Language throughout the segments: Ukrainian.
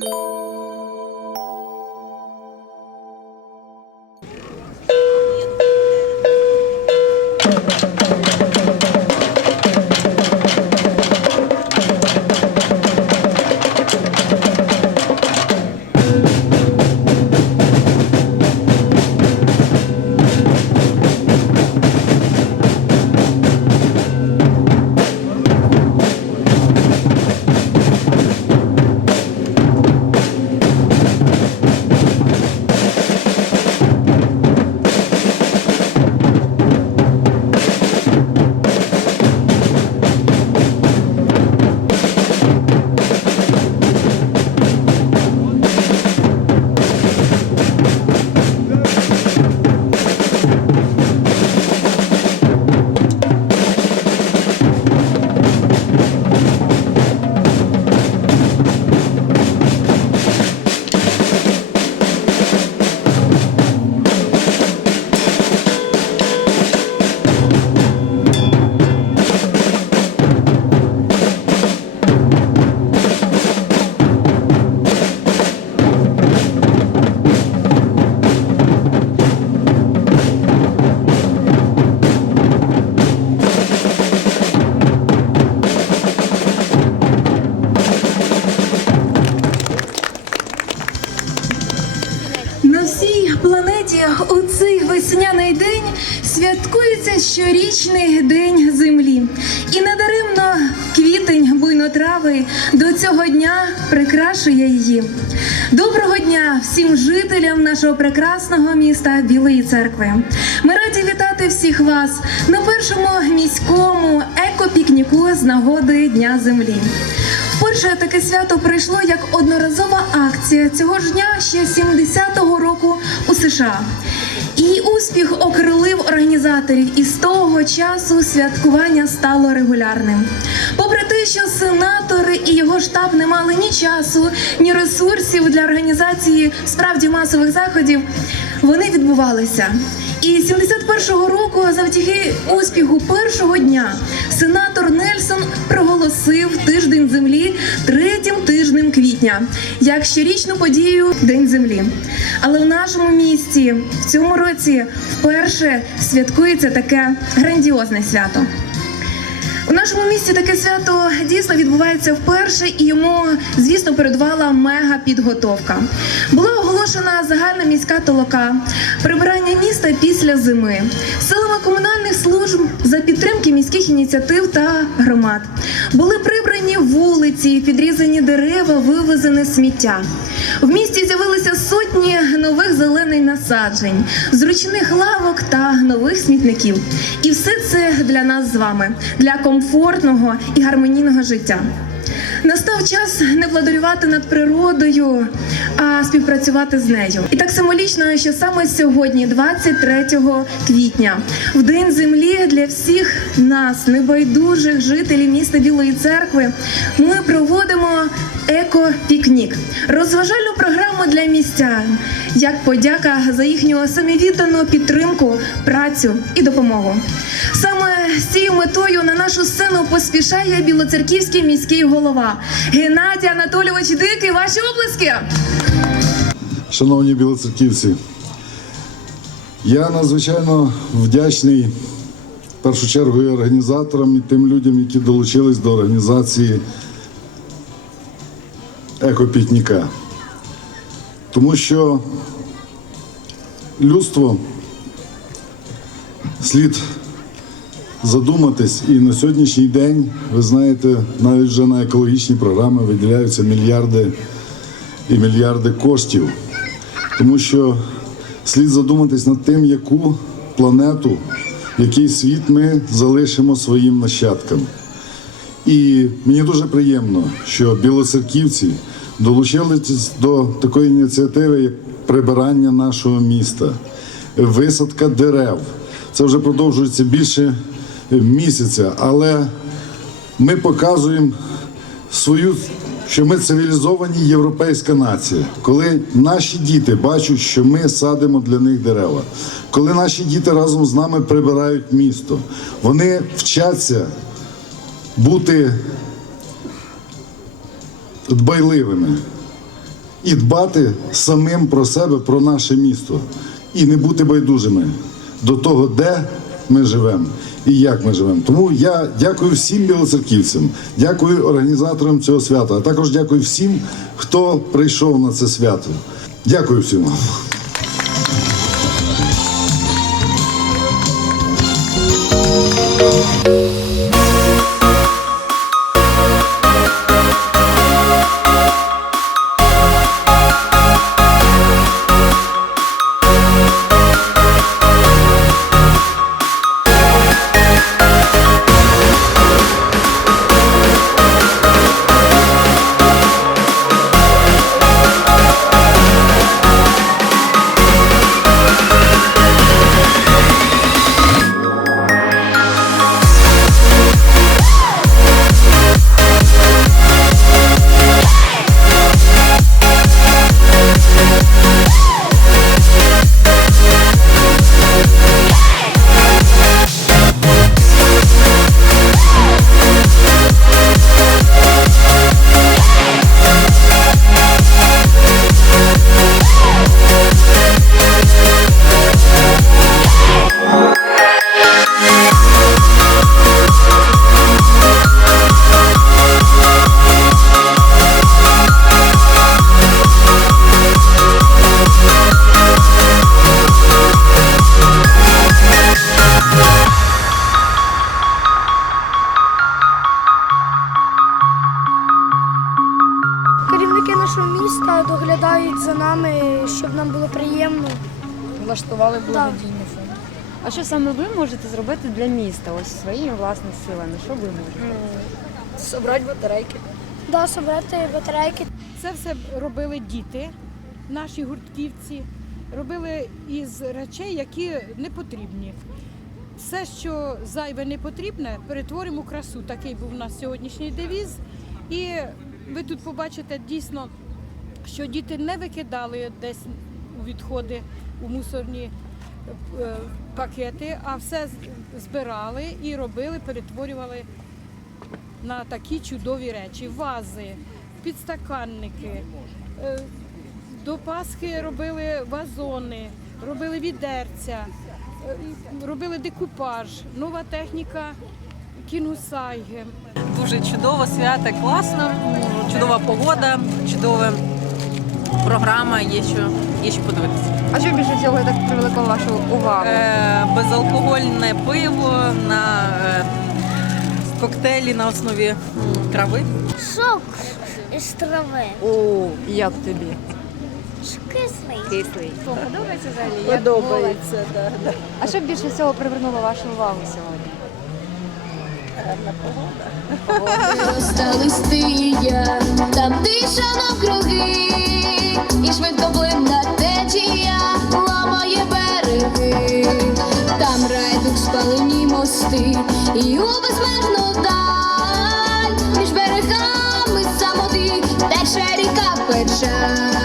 На святкується щорічний день землі. І недаремно квітень буйнотрави до цього дня прикрашує її. Доброго дня всім жителям нашого прекрасного міста Білої церкви. Ми раді вітати всіх вас на першому міському екопікніку з нагоди Дня землі. Вперше таке свято прийшло як одноразова акція цього ж дня ще 70-го року у США. І успіх окрилив організаторів, і з того часу святкування стало регулярним. Попри те, що сенатори і його штаб не мали ні часу, ні ресурсів для організації справді масових заходів, вони відбувалися. І 71-го року, завдяки успіху першого дня, сенатор Нельсон проголосив тиждень землі третім тижнем квітня, як щорічну подію День землі. Але в нашому місті в цьому році вперше святкується таке грандіозне свято. У нашому місті таке свято дійсно відбувається вперше, і йому, звісно, передувала мега підготовка. Була оголошена загальна міська толока, прибирання міста після зими, силами комунальних служб за підтримки міських ініціатив та громад. Були прибрані вулиці, підрізані дерева, вивезене сміття. В місті з'явилися сотні нових зелених насаджень, зручних лавок та нових смітників. І все це для нас з вами, для комфортного і гармонійного життя. Настав час не владарювати над природою, а співпрацювати з нею. І так символічно, що саме сьогодні, 23 квітня, в день землі для всіх нас, небайдужих жителів міста Білої церкви, ми проводимо еко-пікнік, розважальну програму для містян, як подяка за їхню самовіддану підтримку, працю і допомогу. Саме з цією метою на нашу сцену поспішає білоцерківський міський голова Геннадій Анатолійович Дикий. Ваші облиски! Шановні білоцерківці, я надзвичайно вдячний в першу чергу і організаторам і тим людям, які долучились до організації екопікніка. Тому що людство слід задуматись, і на сьогоднішній день, ви знаєте, навіть вже на екологічні програми виділяються мільярди і мільярди коштів. Тому що слід задуматись над тим, яку планету, який світ ми залишимо своїм нащадкам. І мені дуже приємно, що білоцерківці долучились до такої ініціативи, як прибирання нашого міста, висадка дерев. Це вже продовжується більше місяця, але ми показуємо свою, що ми цивілізовані європейська нація. Коли наші діти бачать, що ми садимо для них дерева, коли наші діти разом з нами прибирають місто, вони вчаться бути дбайливими, і дбати самим про себе, про наше місто, і не бути байдужими до того, де ми живемо і як ми живемо. Тому я дякую всім білоцерківцям, дякую організаторам цього свята, а також дякую всім, хто прийшов на це свято. Дякую всім вам. Керівники влаштували благодійний фонд. А що саме ви можете зробити для міста? Ось своїми власними силами? Що ви можете? Собрати батарейки. Да, собрати батарейки. Це все робили діти, наші гуртківці, робили із речей, які не потрібні. Все, що зайве не потрібне, перетворимо у красу. Такий був у нас сьогоднішній девіз. І ви тут побачите дійсно, що діти не викидали десь у відходи у мусорні е, пакети, а все збирали і робили, перетворювали на такі чудові речі: вази, підстаканники. Е, До Пасхи робили вазони, робили відерця, е, робили декупаж, нова техніка кінгусайги. Дуже чудово, свято, класно, чудова погода, чудова програма, є що, є що подивитися. А що більше всього так привлекло вашу увагу? Е, безалкогольне пиво на е, коктейлі на основі трави. Сок із трави. О, як тобі? Кислий. Кислий. Подобається взагалі? Подобається, так. Да, А що більше всього привернуло вашу увагу сьогодні? Роста листия, там тиша навкруги, і швидко плинна течія ламає береги, там райдук спалені мости, і у безмежну даль, між берегами самоти тече ріка печаль,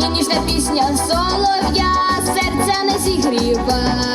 пісня, ніжна пісня, солов'я, серця не зігріва.